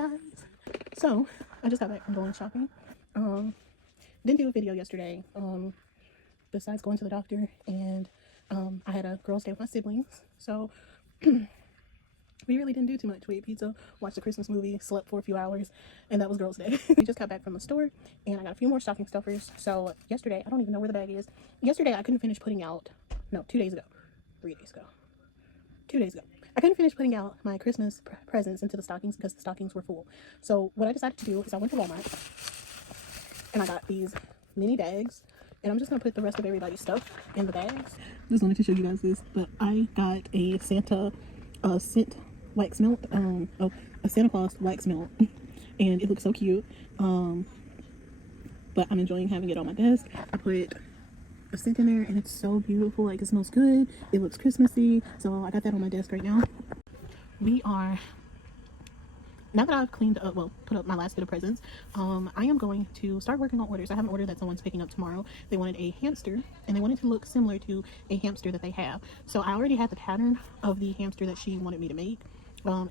guys, so I just got back from going shopping. Didn't do a video yesterday, besides going to the doctor, and I had a girls' day with my siblings, so we really didn't do too much. We ate pizza, watched a Christmas movie, slept for a few hours, and that was girls' day. We just got back from the store, and I got a few more stocking stuffers. So yesterday, I don't even know where the bag is. Yesterday, I couldn't finish putting out, no, 2 days ago, 3 days ago, 2 days ago. I couldn't finish putting out my Christmas presents into the stockings because the stockings were full. So what I decided to do is I went to Walmart and I got these mini bags, and I'm just going to put the rest of everybody's stuff in the bags. Just wanted to show you guys this, but I got a Santa scent wax melt, a Santa Claus wax melt, and it looks so cute. But I'm enjoying having it on my desk. I put a scent in there and it's so beautiful. Like, it smells good, it looks Christmassy, so I got that on my desk right now. We are, now that I've cleaned up, well, put up my last bit of presents, I am going to start working on orders. I have an order that someone's picking up tomorrow. They wanted a hamster, and they wanted to look similar to a hamster that they have. So I already had the pattern of the hamster that she wanted me to make.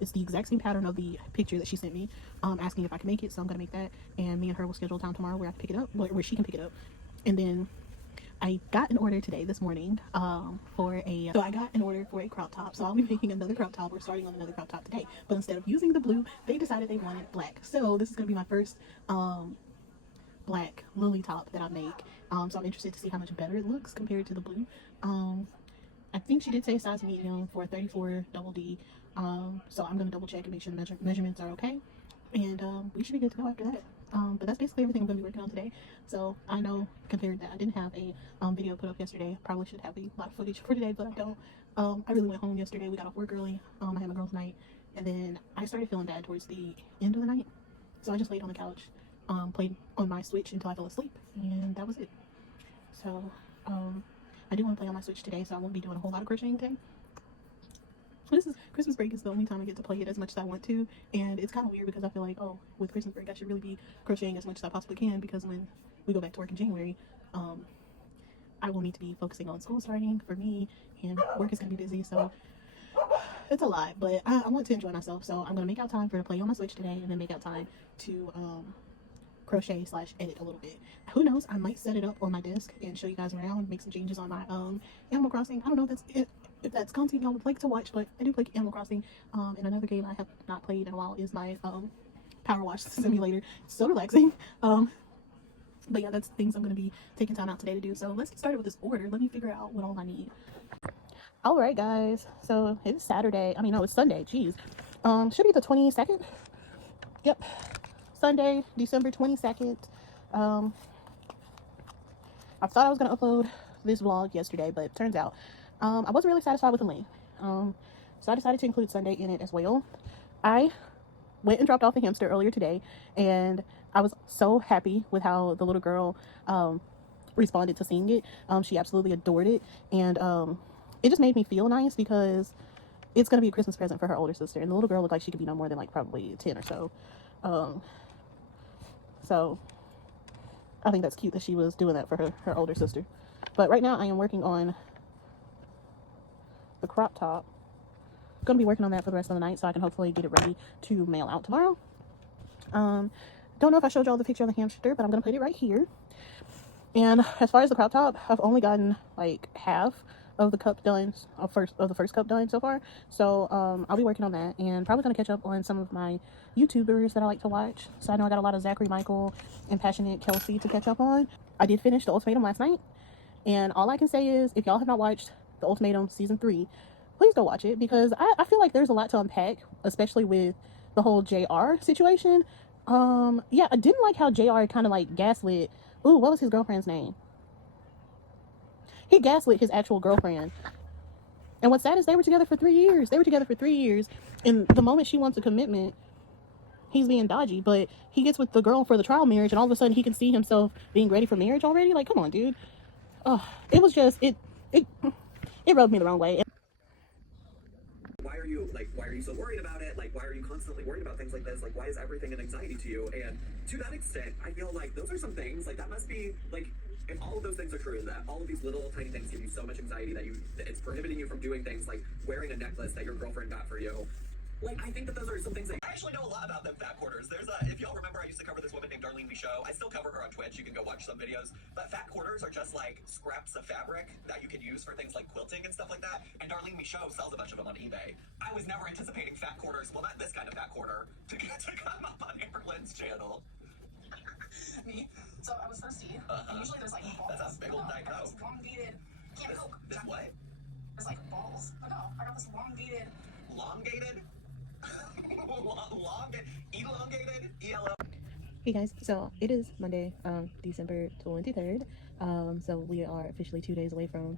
It's the exact same pattern of the picture that she sent me, asking if I can make it. So I'm gonna make that, and me and her will schedule time tomorrow where I can pick it up, where she can pick it up. And then I got an order today, this morning, so I got an order for a crop top. So I'll be making another crop top. We're starting on another crop top today, but instead of using the blue, they decided they wanted black. So this is gonna be my first black lily top that I make. So I'm interested to see how much better it looks compared to the blue. I think she did say size medium for 34 double D. So I'm gonna double check and make sure the measurements are okay, and we should be good to go after that. But that's basically everything I'm gonna be working on today. So I know, compared that I didn't have a video put up yesterday. Probably should have a lot of footage for today, but I don't. I really went home yesterday. We got off work early. I had my girls' night, and then I started feeling bad towards the end of the night. So I just laid on the couch, played on my Switch until I fell asleep, and that was it. So I do want to play on my Switch today, so I won't be doing a whole lot of crocheting today. Christmas break is the only time I get to play it as much as I want to, and it's kind of weird because I feel like, oh, with Christmas break I should really be crocheting as much as I possibly can, because when we go back to work in January, I will need to be focusing on school starting for me, and work is going to be busy, so it's a lot. But I want to enjoy myself, so I'm going to make out time for to play on my Switch today, and then make out time to crochet / edit a little bit. Who knows, I might set it up on my desk and show you guys around, make some changes on my Animal Crossing. I don't know if that's it, if that's content y'all would like to watch, but I do play Animal Crossing. And another game I have not played in a while is my Power Wash Simulator. It's so relaxing. But yeah, that's things I'm going to be taking time out today to do. So let's get started with this order. Let me figure out what all I need. All right, guys, so it's Saturday. I mean, no, it's Sunday. Jeez. Should be the 22nd. Yep, Sunday, December 22nd. I thought I was going to upload this vlog yesterday, but it turns out I wasn't really satisfied with the length. So I decided to include Sunday in it as well. I went and dropped off the hamster earlier today, and I was so happy with how the little girl responded to seeing it. She absolutely adored it, and it just made me feel nice because it's going to be a Christmas present for her older sister, and the little girl looked like she could be no more than like probably 10 or so. So I think that's cute that she was doing that for her older sister. But right now I am working on the crop top. I'm gonna be working on that for the rest of the night so I can hopefully get it ready to mail out tomorrow. Don't know if I showed y'all the picture of the hamster, but I'm gonna put it right here. And as far as the crop top, I've only gotten like half of the cup done, the first cup done so far. So I'll be working on that, and probably gonna catch up on some of my YouTubers that I like to watch. So I know I got a lot of Zachary Michael and Passionate Kelsey to catch up on. I did finish the Ultimatum last night, and all I can say is, if y'all have not watched the Ultimatum season 3, please go watch it, because I feel like there's a lot to unpack, especially with the whole JR situation. Yeah, I didn't like how JR kind of like gaslit. Ooh, what was his girlfriend's name? He gaslit his actual girlfriend. And what's sad is they were together for 3 years. They were together for 3 years, and the moment she wants a commitment, he's being dodgy. But he gets with the girl for the trial marriage, and all of a sudden he can see himself being ready for marriage already. Like, come on, dude. It was just, it rubbed me the wrong way. Why are you so worried about it? Like, why are you constantly worried about things like this? Like, why is everything an anxiety to you? And to that extent, I feel like those are some things, like, that must be, like, if all of those things are true, that all of these little tiny things give you so much anxiety that it's prohibiting you from doing things like wearing a necklace that your girlfriend got for you, Like, I think that those are some things that I actually know a lot about them fat quarters. There's a, if y'all remember, I used to cover this woman named Darlene Michaud. I still cover her on Twitch. You can go watch some videos. But fat quarters are just like scraps of fabric that you can use for things like quilting and stuff like that. And Darlene Michaud sells a bunch of them on eBay. I was never anticipating fat quarters, well, not this kind of fat quarter, to come up on Amberlynn's channel. Me? So I was thirsty. And usually there's like balls. That's a big old Diet Coke. This elongated can of Coke. This what? There's like balls. Oh no, I got this elongated. Elongated? Elongated? ELO? Hey guys, so it is Monday, December 23rd. So we are officially 2 days away from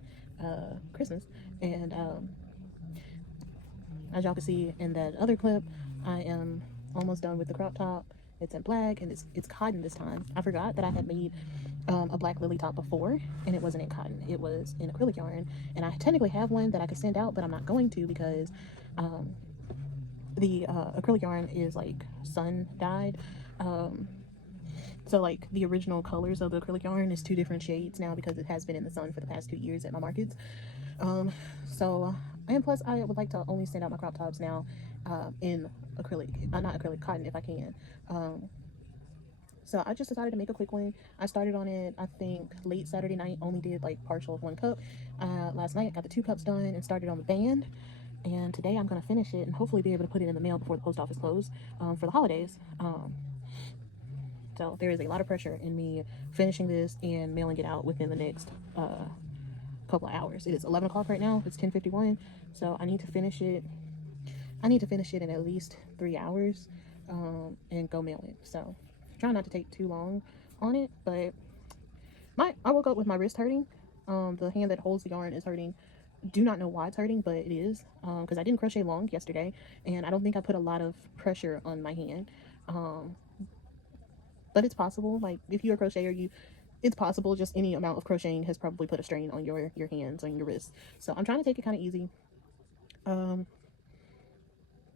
Christmas, and as y'all can see in that other clip, I am almost done with the crop top. It's in black and it's cotton this time. I forgot that I had made a black lily top before, and it wasn't in cotton, it was in acrylic yarn, and I technically have one that I could send out, but I'm not going to because the acrylic yarn is like sun dyed. So like the original colors of the acrylic yarn is 2 different shades now because it has been in the sun for the past 2 years at my markets. And plus I would like to only send out my crop tops now in acrylic, not acrylic, cotton if I can. So I just decided to make a quick one. I started on it, I think, late Saturday night, only did like partial of 1 cup. Last night I got the 2 cups done and started on the band. And today I'm going to finish it and hopefully be able to put it in the mail before the post office closed for the holidays. So there is a lot of pressure in me finishing this and mailing it out within the next couple of hours. It is 11 o'clock right now. It's 10:51. So I need to finish it. I need to finish it in at least 3 hours and go mail it. So try not to take too long on it. But I woke up with my wrist hurting. The hand that holds the yarn is hurting. Do not know why it's hurting, but it is because I didn't crochet long yesterday, and I don't think I put a lot of pressure on my hand. But it's possible, like if you're a crocheter, it's possible just any amount of crocheting has probably put a strain on your hands and your wrists. So I'm trying to take it kind of easy. But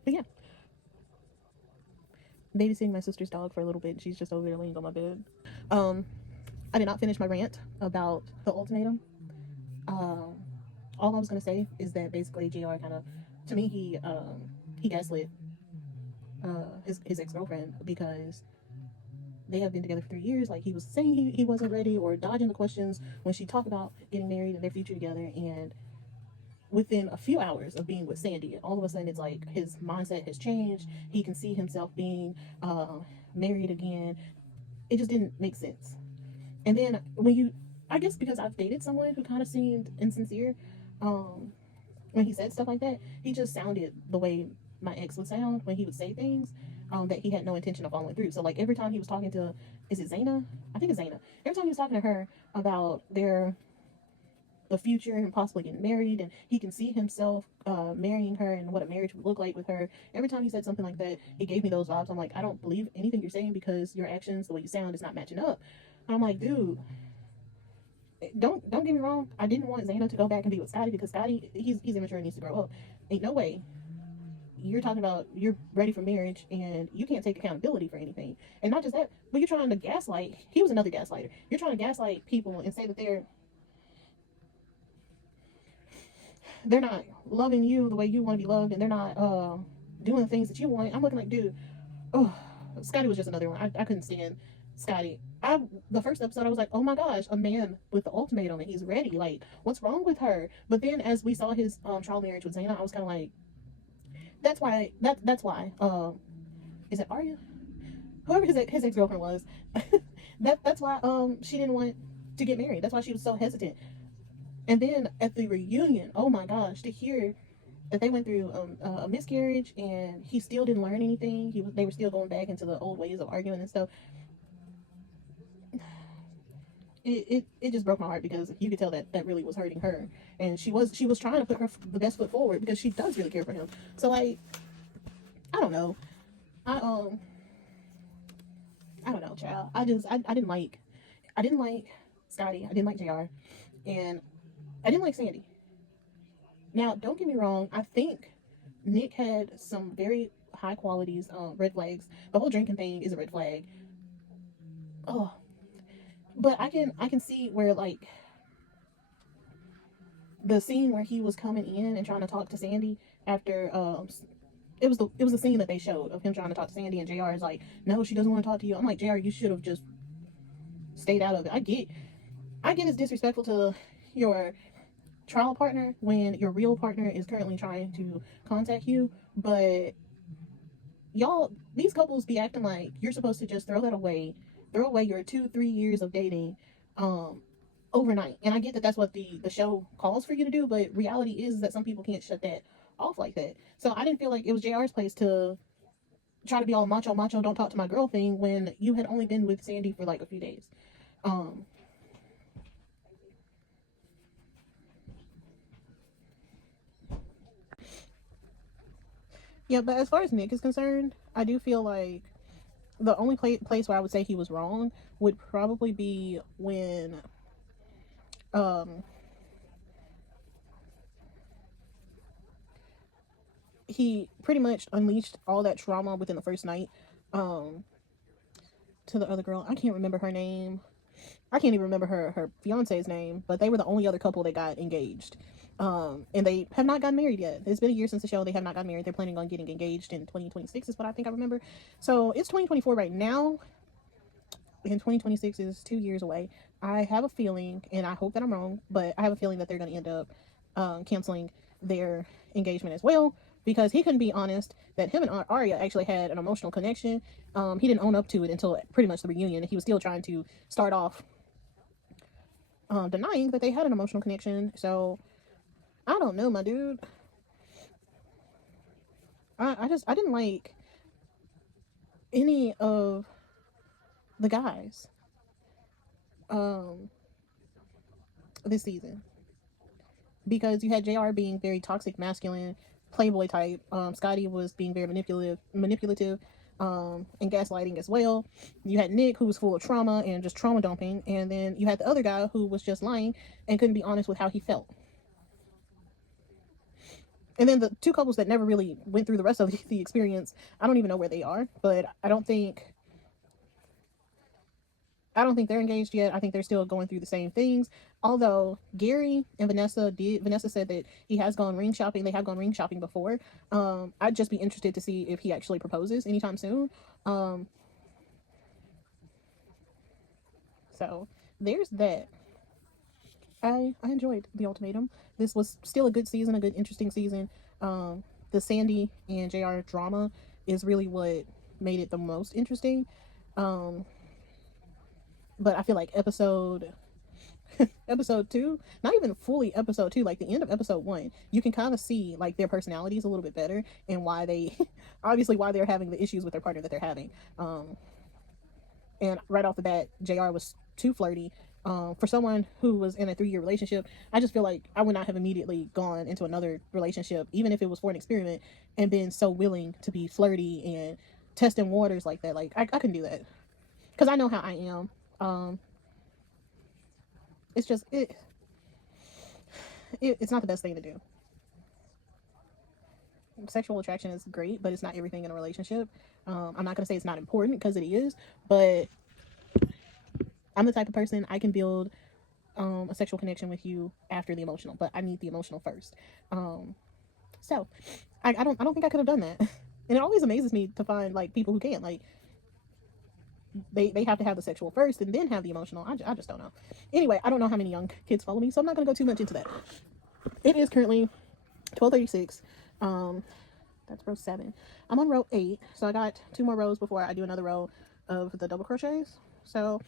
yeah, babysitting my sister's dog for a little bit. She's just over there laying on my bed. I did not finish my rant about the ultimatum. All I was gonna say is that basically JR kind of, to me, he gaslit his ex-girlfriend because they have been together for 3 years. Like, he was saying he wasn't ready or dodging the questions when she talked about getting married and their future together, and within a few hours of being with Sandy, all of a sudden it's like his mindset has changed. He can see himself being married again. It just didn't make sense. And then I guess because I've dated someone who kind of seemed insincere, when he said stuff like that, he just sounded the way my ex would sound when he would say things that he had no intention of following through. So like every time he was talking to, is it Zaina? I think it's Zaina. Every time he was talking to her about the future and possibly getting married, and he can see himself marrying her and what a marriage would look like with her, every time he said something like that, it gave me those vibes. I'm like, I don't believe anything you're saying because your actions, the way you sound, is not matching up. And I'm like, dude, don't get me wrong, I didn't want Zaina to go back and be with Scotty because Scotty, he's immature and needs to grow up. Ain't no way you're talking about you're ready for marriage and you can't take accountability for anything. And not just that, but you're trying to gaslight. He was another gaslighter. You're trying to gaslight people and say that they're not loving you the way you want to be loved, and they're not doing the things that you want. I'm looking like, dude, oh, Scotty was just another one. I couldn't stand Scotty. The first episode I was like, oh my gosh, a man with the ultimatum and he's ready. Like, what's wrong with her? But then as we saw his trial marriage with Zaina, I was kind of like, that's why is it Arya? Whoever his ex-girlfriend was, that's why she didn't want to get married. That's why she was so hesitant. And then at the reunion, oh my gosh, to hear that they went through a miscarriage and he still didn't learn anything. They were still going back into the old ways of arguing and stuff. It just broke my heart because you could tell that really was hurting her, and she was trying to put the best foot forward because she does really care for him. So like, I don't know, I don't know, child. I didn't like Scotty. I didn't like JR, and I didn't like Sandy. Now, don't get me wrong. I think Nick had some very high qualities, red flags. The whole drinking thing is a red flag. Oh. But I can see where, like, the scene where he was coming in and trying to talk to Sandy after it was the scene that they showed of him trying to talk to Sandy, and JR is like, no, she doesn't want to talk to you. I'm like, JR, you should have just stayed out of it. I get it's disrespectful to your trial partner when your real partner is currently trying to contact you, but y'all, these couples be acting like you're supposed to just throw away your 2-3 years of dating overnight. And I get that that's what the show calls for you to do, but reality is that some people can't shut that off like that. So I didn't feel like it was JR's place to try to be all macho, don't talk to my girl thing when you had only been with Sandy for like a few days. Yeah, but as far as Nick is concerned, I do feel like the only place where I would say he was wrong would probably be when he pretty much unleashed all that trauma within the first night to the other girl. I can't remember her name. I can't even remember her fiance's name, but they were the only other couple that got engaged. And they have not gotten married yet. It's been a year since the show. They have not gotten married. They're planning on getting engaged in 2026 is what I think I remember. So it's 2024 right now, and 2026 is 2 years away. I have a feeling, and I hope that I'm wrong, but I have a feeling that they're going to end up canceling their engagement as well, because he couldn't be honest that him and Arya actually had an emotional connection. He didn't own up to it until pretty much the reunion. He was still trying to start off denying that they had an emotional connection. So I don't know, my dude. I didn't like any of the guys this season, because you had JR being very toxic masculine playboy type. Scotty was being very manipulative and gaslighting as well. You had Nick, who was full of trauma and just trauma dumping, and then you had the other guy who was just lying and couldn't be honest with how he felt. And then the two couples that never really went through the rest of the experience, I don't even know where they are, but I don't think they're engaged yet. I think they're still going through the same things. Although Gary and Vanessa said that he has gone ring shopping. They have gone ring shopping before. I'd just be interested to see if he actually proposes anytime soon. So there's that. I enjoyed the Ultimatum. This was still a good season, a good interesting season. The Sandy and JR drama is really what made it the most interesting. But I feel like episode 2, not even fully episode 2, like the end of episode 1, you can kind of see like their personalities a little bit better, and why they obviously why they're having the issues with their partner that they're having. And right off the bat, JR was too flirty. For someone who was in a 3-year relationship, I just feel like I would not have immediately gone into another relationship, even if it was for an experiment, and been so willing to be flirty and testing waters like that. Like I couldn't do that, because I know how I am. It's just it's not the best thing to do. Sexual attraction is great, but it's not everything in a relationship. I'm not gonna say it's not important, because it is, but I'm the type of person, I can build a sexual connection with you after the emotional, but I need the emotional first. So I don't think I could have done that. And it always amazes me to find like people who can't, like they have to have the sexual first and then have the emotional. I just don't know. Anyway, I don't know how many young kids follow me, so I'm not going to go too much into that. It is currently 12:36. That's row 7. I'm on row 8, so I got 2 more rows before I do another row of the double crochets. So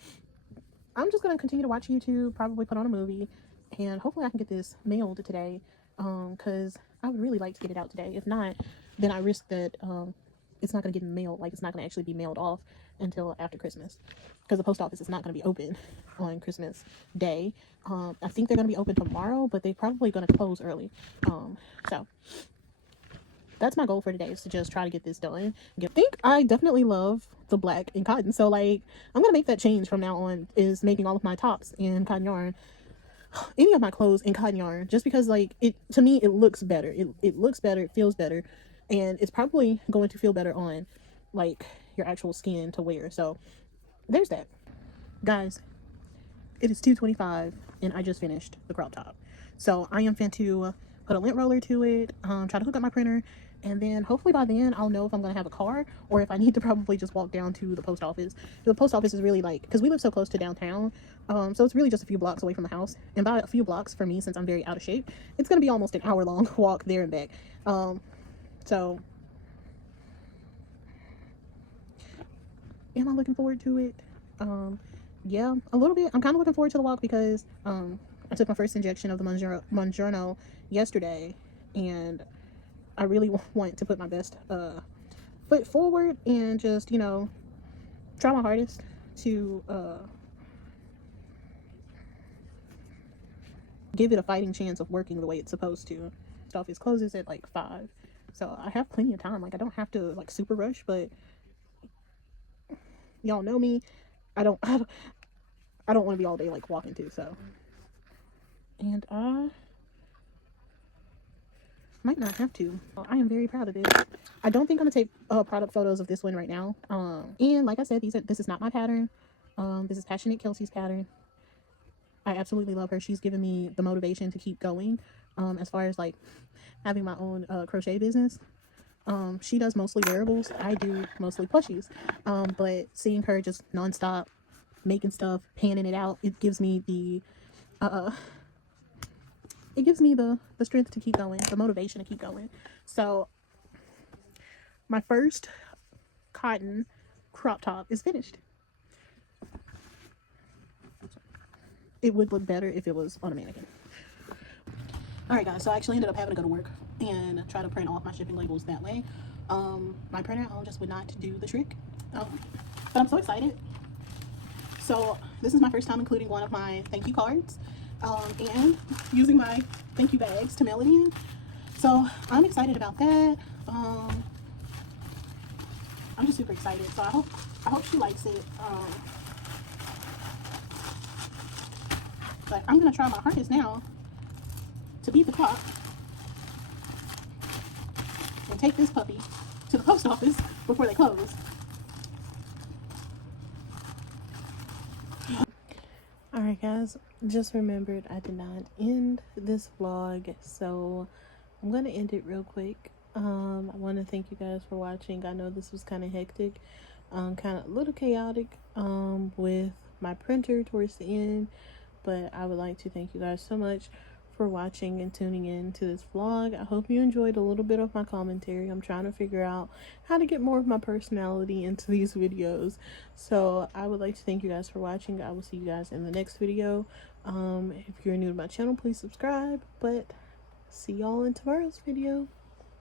I'm just going to continue to watch YouTube, probably put on a movie, and hopefully I can get this mailed today, because I would really like to get it out today. If not, then I risk that it's not going to get mailed, like it's not going to actually be mailed off until after Christmas, because the post office is not going to be open on Christmas Day. I think they're going to be open tomorrow, but they're probably going to close early. So that's my goal for today, is to just try to get this done. I think I definitely love the black and cotton, so like I'm gonna make that change from now on, is making all of my tops in cotton yarn, any of my clothes in cotton yarn, just because like to me it looks better. It looks better, it feels better, and it's probably going to feel better on like your actual skin to wear. So there's that, guys. It is 2:25 and I just finished the crop top, so I am fin to put a lint roller to it, try to hook up my printer, and then hopefully by then I'll know if I'm gonna have a car or if I need to probably just walk down to the post office. The post office is really like, because we live so close to downtown, so it's really just a few blocks away from the house. And by a few blocks for me, since I'm very out of shape, it's gonna be almost an hour-long walk there and back. So am I looking forward to it? Yeah, a little bit. I'm kind of looking forward to the walk because I took my first injection of the Monjourno yesterday, and I really want to put my best foot forward and just, you know, try my hardest to give it a fighting chance of working the way it's supposed to. Office closes at like 5, so I have plenty of time. Like, I don't have to like super rush, but y'all know me, I don't want to be all day like walking too. So, and I might not have to. I am very proud of this. I don't think I'm gonna take product photos of this one right now. And like I said, this is not my pattern. This is Passionate Kelsey's pattern. I absolutely love her. She's given me the motivation to keep going. As far as like having my own crochet business. She does mostly wearables. I do mostly plushies. But seeing her just nonstop making stuff, panning it out, it gives me the strength to keep going, the motivation to keep going. So my first cotton crop top is finished. It would look better if it was on a mannequin. All right, guys, so I actually ended up having to go to work and try to print off my shipping labels that way. My printer just would not do the trick, but I'm so excited. So this is my first time including one of my thank you cards and using my thank you bags to mail it in. So I'm excited about that. I'm just super excited. So I hope she likes it. But I'm gonna try my hardest now to beat the clock and take this puppy to the post office before they close. Alright guys, just remembered I did not end this vlog, so I'm gonna end it real quick. I want to thank you guys for watching. I know this was kind of hectic, kind of a little chaotic with my printer towards the end, but I would like to thank you guys so much for watching and tuning in to this vlog. I hope you enjoyed a little bit of my commentary. I'm trying to figure out how to get more of my personality into these videos, so I would like to thank you guys for watching. I will see you guys in the next video. If you're new to my channel, please subscribe, but see y'all in tomorrow's video.